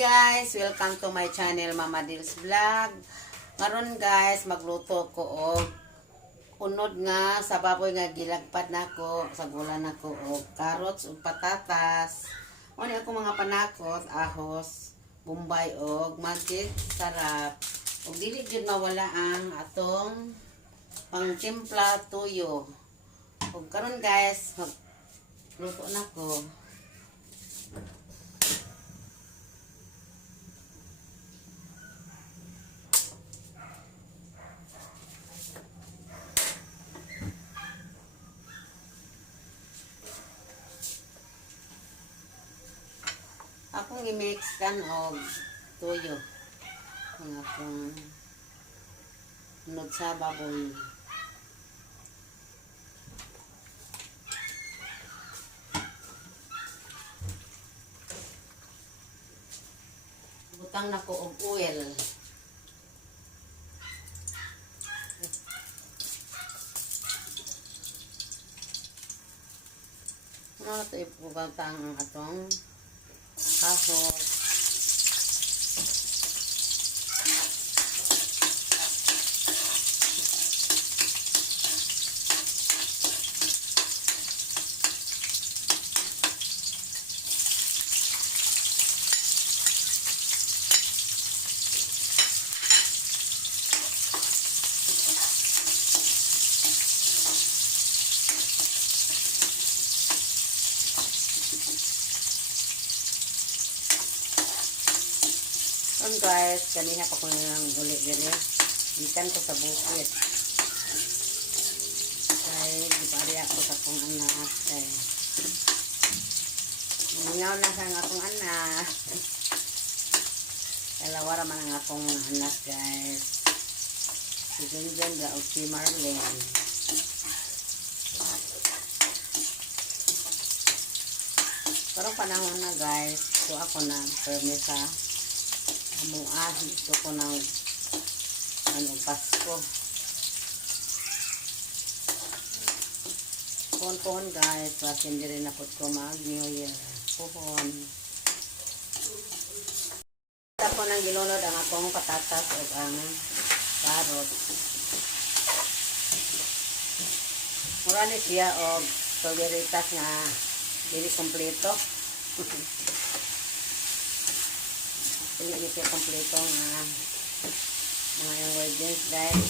guys! Welcome to my channel, Mama Dils Vlog. Ngaron guys, magluto ko og unod nga sa baboy nga gilagpad nako, sa gula nako og carrots ug patatas. Ano ako mga panakot, ahos, bombay og magit sarap. Ug dili gyud mawala ang atong pangtimpla tuyo. Ug karon guys, magluto nako. Akong i-mix kan og tuyo. Ang akong unod sa baboy. Butang na ko og oil. Ano ito ipugantang ang atong ahos. Guys, kanina pa ko nang uli gani. Ikan ko sa bukid. Kaya gipari ako sa akong anak. Ngaw na sa akong anak. Kalawara man ang akong anak guys. Si Junjun da o si Marlene. Parang panahon na guys. So ako na permisa amuahi ito ko ng Pasko. Pohon guys, kasi hindi rin ako ko mag New Year. Pohon. Tapos nang gilunod ang akong patatas o ang carrot. Mura ni siya o toleritas nga hindi kompleto. Hindi ito kompleto nga mga ingredients guys.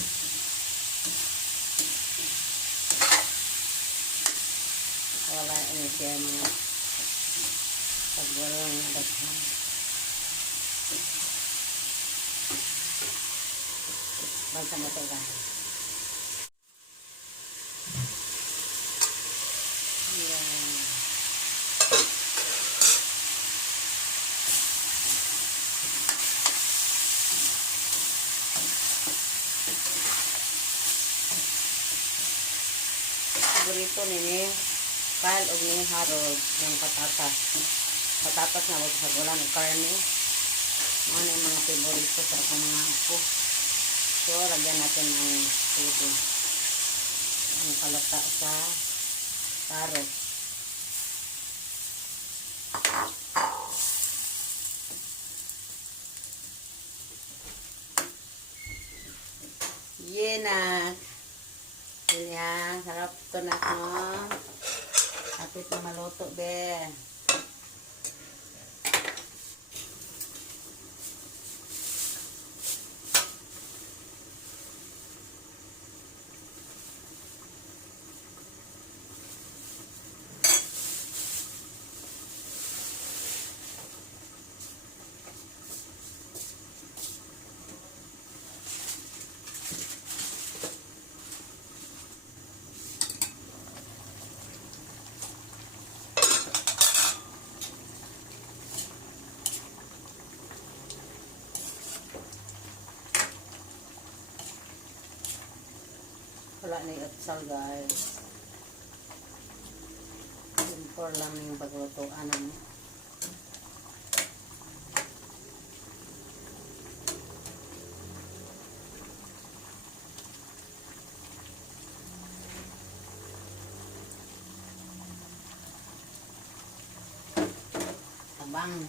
Wala ano siya mga pagwalong daghan. Basta mo ito guys. Yan. Paborito nini Kyle og ni Harold ng patatas. Patatas na wag sa gulan og karne. Ano yung mga paborito sa akong mga apo. So, lagyan natin ang tubig. Ang kalata sa carrot. Yena. Yan, sarap ito na no. Kapit na maluto be. Wala na yung atsal guys. Simple lang yung paglutoan mo. Tabang.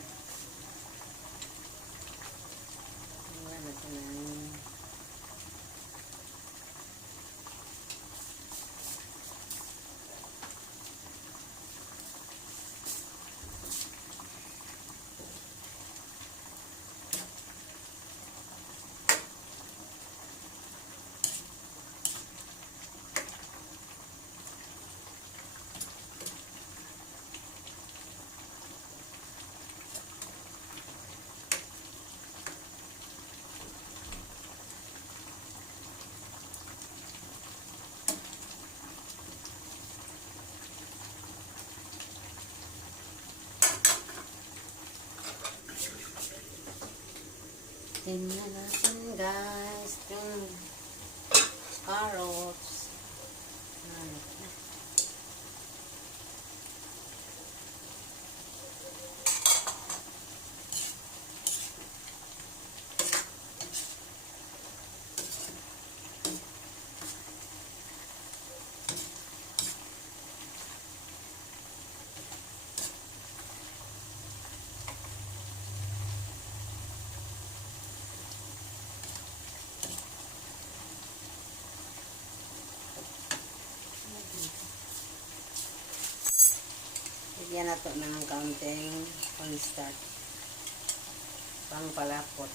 Tingnan natin guys yung carrots. Bigyan na to ng kaunting cornstarch. Pang palapot.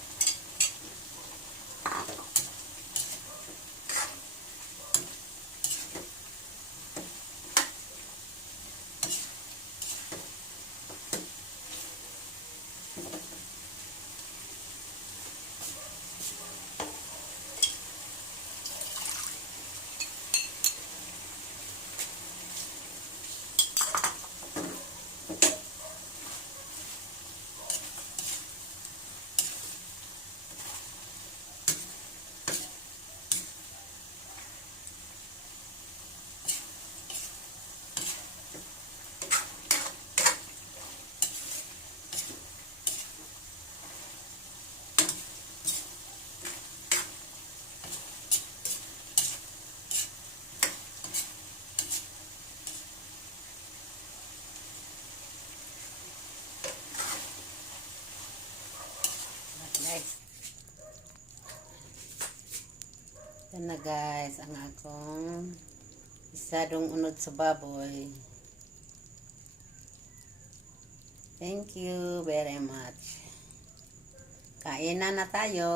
Next. Yan na guys, ang akong isadong unod sa baboy. Thank you very much. Kainan na tayo.